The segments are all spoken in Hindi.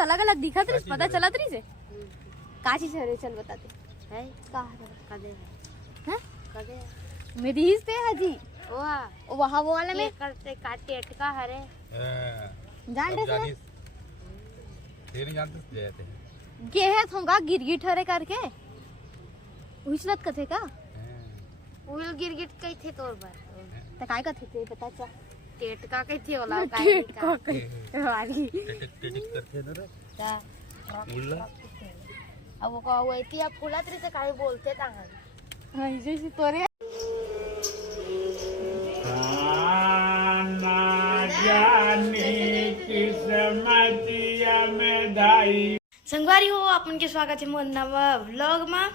अलग अलग दिखा तरी पता चला तरी से का चीज है रे चल बताते है का कदे हैं कदे मेरी हिस्से हाजी ओ वहां वो वाले में करते काटे अटका हरे जान दे से तेरे जानते जाते हैं के है थोंगा गिरगिट हरे करके उछलत कथे का उल गिरगिट कई थे तोर पर त काय कथे ते पता चल टेटका कई थे ओला टेट का वाली टिक करते ना रे का मुल्ला अब वो का वो इति आप फुला तरी से काई बोलते तांगन हां जैसे तोरे ना जाने किस्मतिया में दाई संगवारी हो अपन के स्वागत है मोर नवा व्लॉग में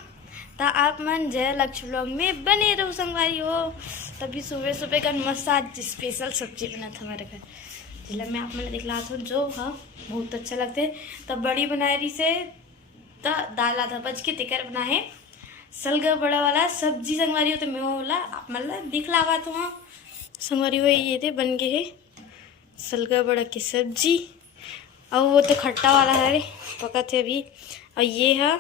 ता आप मन जय लक्ष्य व्लॉग में बने रहो संगवारी हो। तभी सुबह सुबह का मस्त आज स्पेशल सब्जी बना था हमारे घर जिला मैं आप मैंने दिखला था जो हाँ बहुत अच्छा लगते तब बड़ी बनाए रही से दाल आधा बज के तिकर बना है सलगा बड़ा वाला सब्जी संगवारी हो तो मैं बोला आप मतलब दिखलावा तो हाँ संगवारी हो ये थे बन गए है सलगा बड़ा की सब्जी और वो तो खट्टा वाला है पका थे अभी और ये है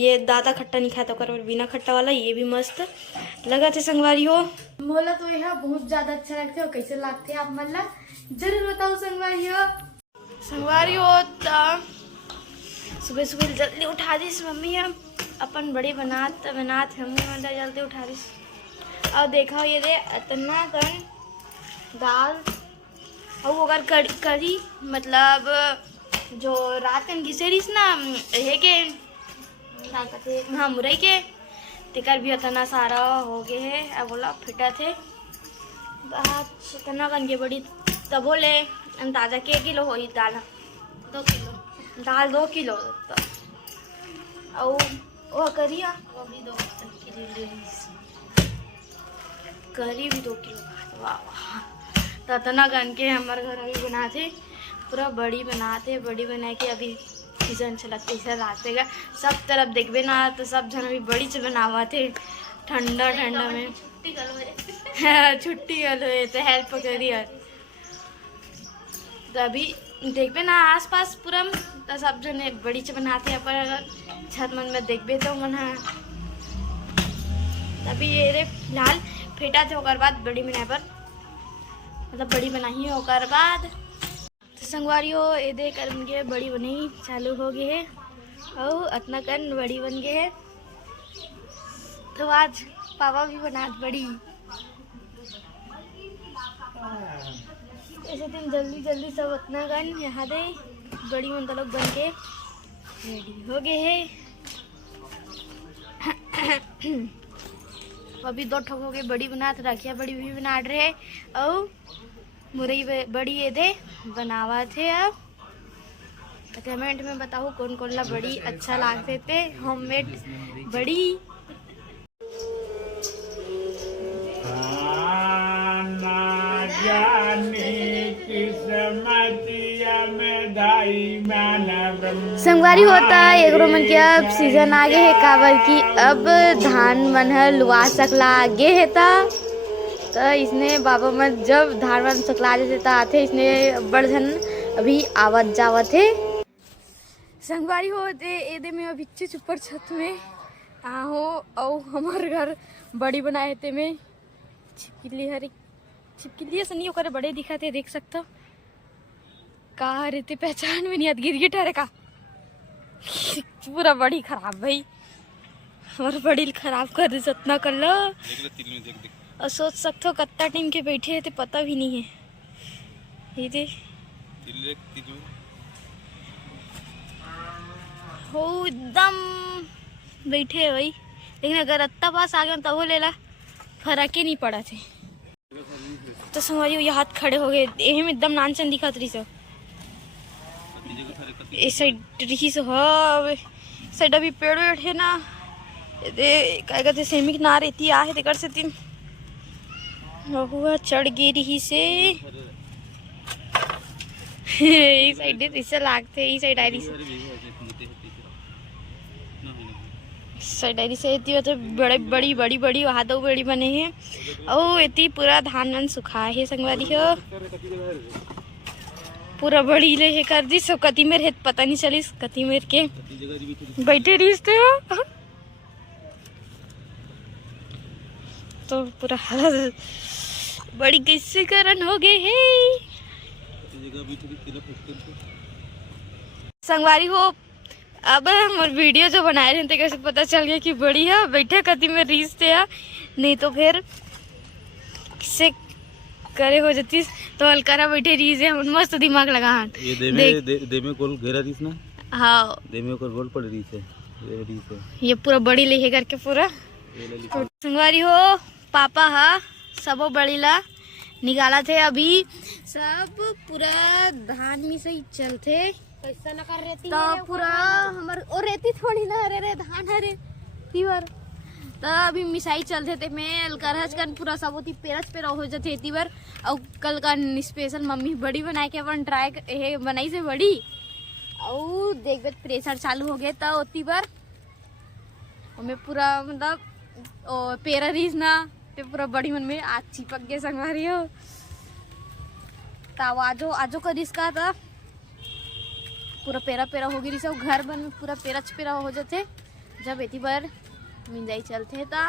ये दादा खट्टा नहीं खाता कर बिना खट्टा वाला ये भी मस्त लगा थे संगवारी हो मोला तो यह बहुत ज्यादा अच्छा लगते हो कैसे लगते आप मतलब जरूर बताओ संगवारी हो सुबह सुबह जल्दी उठा दी मम्मी हम अपन बड़ी बनात हम मतलब जल्दी उठा दी और देखा ये दे इतना कन दाल और वो अगर करी मतलब जो रात में घिसेरीस ना है के क्या कहते हाँ मुरई के तिकर भी इतना सारा हो गए है अब बोला फिटा थे इतना बन गए बड़ी तब बोले अंदाजा के किलो हो दाल 2 किलो दाल 2 किलो और वो करिया वो भी 2 किलो करी भी 2 किलो वाह वाह तो इतना गन के हमारे घर अभी बनाते पूरा बड़ी बनाते बड़ी बना के अभी सीजन चलते इसे रास्ते का सब तरफ देखबे ना तो सब जन अभी बड़ी से बनावा थे ठंडा ठंडा में छुट्टी गल हुए तो हेल्प करी तो अभी देखबे ना आसपास पूरा तो सब जने बड़ी से बनाते हैं पर अगर छत मन में देखबे तो मन अभी ये रे फिलहाल फेटा थे होकर बाद बड़ी बनाए पर मतलब बड़ी बनाई होकर बाद तो संगवारी हो ये दे कर के बड़ी बनी चालू हो गई है और इतना कन बड़ी बन गई है तो आज पापा भी बना बड़ी ऐसे दिन जल्दी जल्दी सब इतना कन यहाँ दे बड़ी मन लोग बन के रेडी हो गए है अभी 2 ठोक हो गए बड़ी बना तो रखिया बड़ी भी बना रहे और मुरई बड़ी ये दे बनावा थे अब कमेंट में बताओ कौन कौन ला बड़ी अच्छा लागते थे होममेड बड़ी संगवारी होता एग्रो मन के अब सीजन आगे है काबर की अब धान मन लुआ सकला आगे है ता तो इसने बाबा मत जब धान वन सकला जैसे आते इसने बड़ झन अभी आवत जावत है संगवारी हो दे में अभी ऊपर छत में आहो और हमारे घर बड़ी बनाए थे में छिपकली ऐसा नहीं होकर बड़े दिखाते देख सकते हो कहा रहते पहचान में नहीं आती गिरगिट है का पूरा बड़ी खराब भाई और बड़ी खराब कर दे इतना कर लो और सोच सकते हो कत्ता टीम के बैठे है तो पता भी नहीं है ये दे हो एकदम बैठे है भाई लेकिन अगर अत्ता पास आ गया तब वो ले ला फर्क ही नहीं पड़ा थे तो समझिए ये हाथ खड़े हो गए यही में एकदम नानचन दिखा तरी से इस साइड रही से हाँ साइड अभी पेड़ वेड़ है ना दे क्या कहते सेमी ना रहती आहे ते कर से तीन हुआ चढ़ गिरी ही से साइड इससे लागते ई साइड आई साइड आई से इतनी तो बड़ी बड़ी बड़ी वहाँ दो बड़ी बने हैं और इतनी पूरा धान वन सुखा है संगवारी हो पूरा बड़ी ले हे कर दी सब कति मेर हे पता नहीं चलिस कति मेर के बैठे रिश्ते हो तो पूरा बड़ी किस्से करन हो गए है संगवारी हो। अब हमारे वीडियो जो बनाए रहे थे कैसे पता चल गया कि बड़ी है बैठे कति में रिश्ते है नहीं तो फिर किससे करे हो जाती तो अलकारा बैठे रीस है मस्त दिमाग लगा ये दे में गोल घेरा रीस ना। हाँ दे में गोल पड़ रीस है ये पूरा बड़ी ले करके पूरा संगवारी हो पापा हा सबो बड़ी ला निकाला थे अभी सब पूरा धान में से चलते कैसा न कर रहती तो पूरा हमार और रेती थोड़ी ना हरे रे धान हरे तीवर तो अभी मिसाई चलते थे मैं अलकरहज कर पूरा सब होती पेरस पेरा हो जाते तीवर और कल का स्पेशल मम्मी बड़ी बनाए के अपन ट्राई बनाई से बड़ी और देख बे प्रेशर चालू हो गए तो होती बार हमें पूरा मतलब पेरा रीस ना ते पूरा बड़ी मन में आज चिपक गए संगवारी हो तो आजो आजो का रिस्का था पूरा पेरा पेरा हो गई सब घर बन में पूरा पेरच पेरा हो जाते जब एती बार मिंजाई चलते था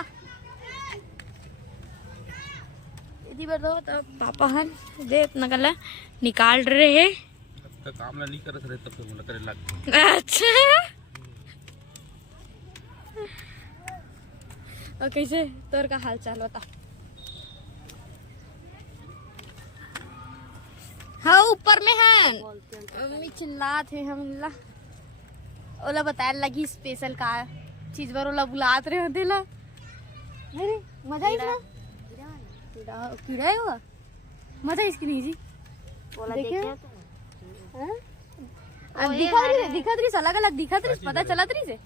एती बार तो पापा हन दे इतना गला निकाल रहे हैं तब काम नहीं कर रहे तब तो करे लग। अच्छा और कैसे तोर का हाल चाल बता। हाँ ऊपर में है मम्मी चिल्लात है हम ओला बताए लगी स्पेशल का चीज बार ओला बुलात रहे होते ला अरे मजा आई ना कीड़ा हुआ मजा इसकी नहीं जी देखिए दिखा रही अलग अलग दिखा रही पता चला रही से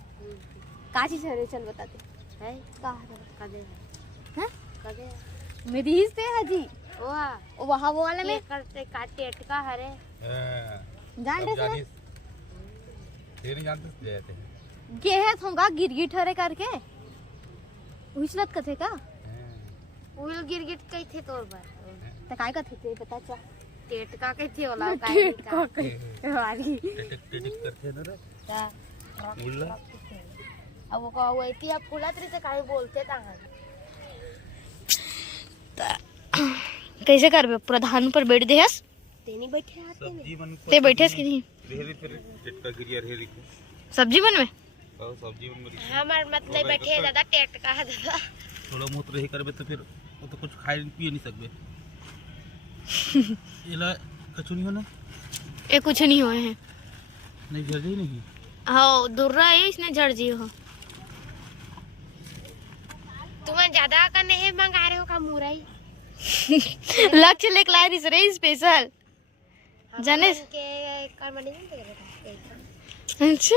का चीज है चल बताते है का कदे हैं कदे मेरी हिस्से हाजी वहाँ वो वाले में करते काटे अटका हरे जान रहे से ये नहीं जानते जाते गे है थोंगा गिरगिट ठहरे करके उछलत कथे का उल गिरगिट कई थे तोर पर त काय कथे ते पता चा टेटका कई थे वाला टेटका वाली टेटिक करते ना रे ता मुल्ला अब वो का हुआ थी अब फुलात रही से काहे बोलते तांगा कैसे करबे पूरा धान पर बैठ देहस तेनी बैठे आते सब्जी मन ते बैठेस कि नहीं रेहरी फिर टेटका गिरिया रेहरी को सब्जी मन में और सब्जी मन में हमार मत नहीं बैठे दादा टेटका है दादा थोड़ा बहुत रही करबे तो फिर वो तो कुछ खाए पी नहीं सकबे इला कछु नहीं होना ये कुछ नहीं हुए हैं नहीं झड़ ही नहीं। हाँ दूर रहा है इसने झड़ जी हो तुम्हें ज्यादा का नहीं मंगा रहे हो का मुरई लक्ष्य लेके लाए दिस रे स्पेशल जाने के कर्म नहीं जानते अच्छा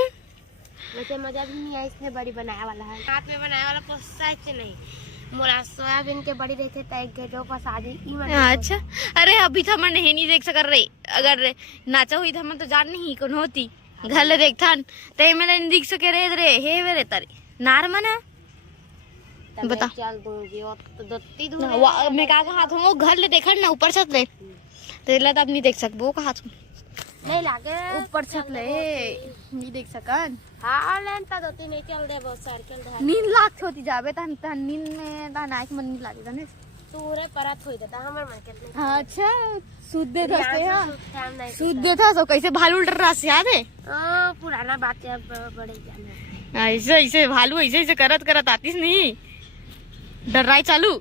वैसे मजा भी नहीं है इसने बड़ी बनाया वाला है हाथ में बनाया वाला पोसा से नहीं मोरा सोयाबीन के बड़ी रहते तय के जो पास आज अच्छा अरे अभी तो हम नहीं देख सक रहे अगर नाचा हुई तो हम तो जान नहीं कौन होती घर ले देखता ते में नहीं दिख सके रे हे वे रे तारी नार मना बता चल दूंगी और तो दत्ती दूं मैं का हाथ हूं घर ले देखा ना ऊपर छत ले तेला तो अब नहीं देख सकबो का हाथ नहीं लागे ऊपर छत ले नहीं देख सकन हां लेन ता दत्ती नहीं चल दे बहुत सार चल दे नींद लाग होती जाबे त नींद में ता नाक मन नहीं लागे तने तूरे परत होई देता हमर मन के अच्छा शुद्ध दस्ते हां शुद्ध शुद्ध था तो कैसे भालू उल्ट रहा से याद है पुराना बात है बड़े जाने ऐसे ऐसे भालू ऐसे ऐसे करत करत आतीस नहीं डर रहा है चालू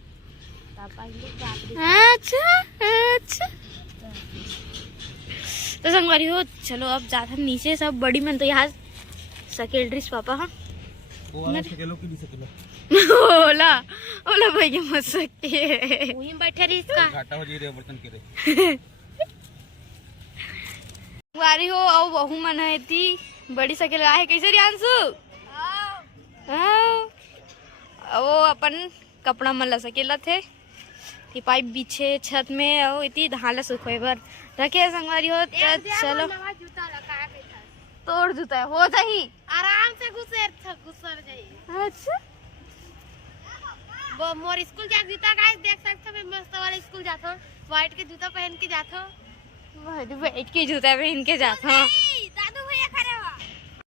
अच्छा अच्छा तो संगवारी हो चलो अब जाता नीचे सब बड़ी मन तो यहाँ सेक्रेटरीज पापा हाँ वो आ सकेलो कि नहीं सकेलो ओला ओला भाई के मत सकती है वहीं बैठे रही इसका घाटा हो जी रे बर्तन के रे संगवारी हो आओ बहू मन है थी बड़ी सकेल आहे कैसे रियांशु हाँ वो अपन कपड़ा मन ला सकेला थे कि पाइप बिछे छत में और इतनी धान सुखोए भर रखे संगवारी हो चलो तोड़ जूता है हो जाही आराम से घुसर जाइए अच्छा वो मोर स्कूल जा जूता गाइस देख सकते हो मैं मस्त वाला स्कूल जाता हूं व्हाइट के जूता पहन के जाता हूं बैठ के जूता पहन के जाता हूँ। दादू भैया खड़े हो।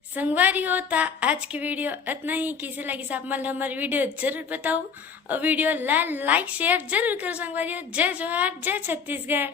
संगवारी होता आज की वीडियो इतना ही। कैसे लगी आप मन हमारी वीडियो जरूर बताओ और वीडियो लाइक शेयर जरूर करो संगवारी। जय जोहार, जय छत्तीसगढ़।